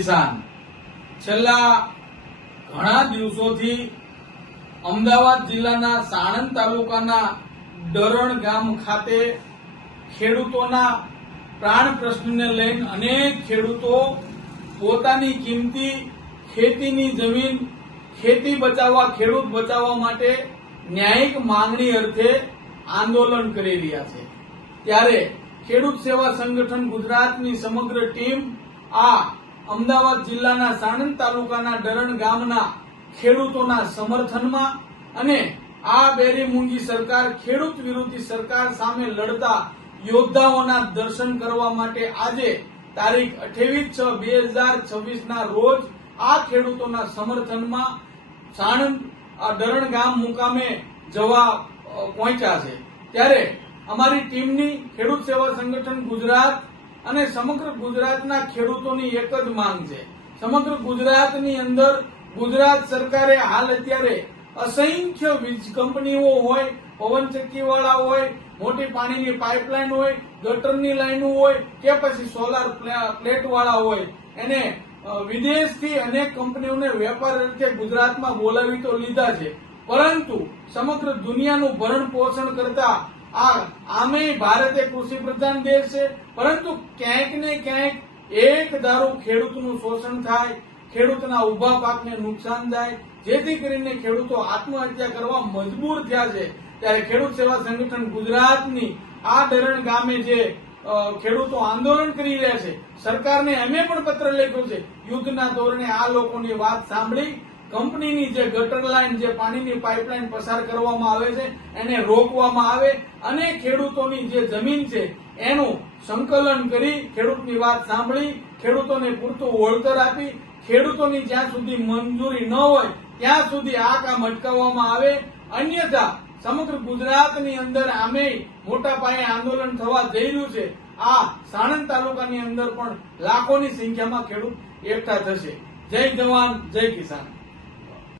કિસાન છેલ્લા ઘણા દિવસોથી અમદાવાદ જિલ્લાના સાણંદ તાલુકાના ડરણ ગામ ખાતે ખેડૂતોના પ્રાણ પ્રશ્નને લઈને અનેક ખેડૂતો પોતાની કિંમતી ખેતીની જમીન ખેતી બચાવવા ખેડૂત બચાવવા માટે ન્યાયિક માંગણી અર્થે આંદોલન કરી રહ્યા છે। ત્યારે ખેડૂત સેવા સંગઠન ગુજરાતની સમગ્ર ટીમ આ અમદાવાદ જિલ્લાના સાણંદ તાલુકાના ડરણ ગામના ખેડૂતોના સમર્થનમાં અને આ બેરીમૂંગી સરકાર ખેડૂત વિરોધી સરકાર સામે લડતા યોદ્ધાઓના દર્શન કરવા માટે આજે તારીખ 28/6/2026 ના રોજ આ ખેડૂતોના સમર્થનમાં સાણંદ ડરણ ગામ મુકામે જવા પહોંચ્યા છે। ત્યારે અમારી ટીમની ખેડૂત સેવા સંગઠન ગુજરાત અને સમગ્ર ગુજરાતના ખેડૂતોની એક જ માંગ છે। સમગ્ર ગુજરાતની અંદર ગુજરાત સરકારે હાલ અત્યારે અસંખ્ય વીજ કંપનીઓ હોય, પવનચક્કીવાળા હોય, મોટી પાણીની પાઇપલાઇન હોય, ગટરની લાઈનો હોય કે પછી સોલાર પ્લેટ વાળા હોય, એને વિદેશથી અનેક કંપનીઓને વેપાર અર્થે ગુજરાતમાં બોલાવી તો લીધા છે, પરંતુ સમગ્ર દુનિયાનું ભરણ પોષણ કરતા આમે ભારત એક કૃષિ પ્રધાન દેશ છે, પરંતુ ક્યાંક ને ક્યાંક એક ધારું ખેડૂતનું શોષણ થાય, ખેડૂતના ઉભા પાકને નુકસાન થાય, જેથી કરીને ખેડૂતો આત્મહત્યા કરવા મજબૂર થયા છે। ત્યારે ખેડૂત સેવા સંગઠન ગુજરાતની આ ડરણ ગામે જે ખેડૂતો આંદોલન કરી રહ્યા છે, સરકારને અમે પણ પત્ર લખ્યો છે, યુદ્ધના ધોરણે આ લોકોની વાત સાંભળી કંપનીની જે ગટર લાઈન જે પાણીની પાઇપલાઇન પસાર કરવામાં આવે છે એને રોકવામાં આવે અને ખેડૂતોની જે જમીન છે એનું સંકલન કરી ખેડૂતની વાત સાંભળી ખેડૂતોને પૂરતું વળતર આપી ખેડૂતોની જ્યાં સુધી મંજૂરી ન હોય ત્યાં સુધી આ કામ અટકાવવામાં આવે, અન્યથા સમગ્ર ગુજરાતની અંદર આમે મોટા પાયે આંદોલન થવા જઈ રહ્યું છે। આ સાણંદ તાલુકાની અંદર પણ લાખોની સંખ્યામાં ખેડૂત એકઠા થશે। જય જવાન, જય કિસાન।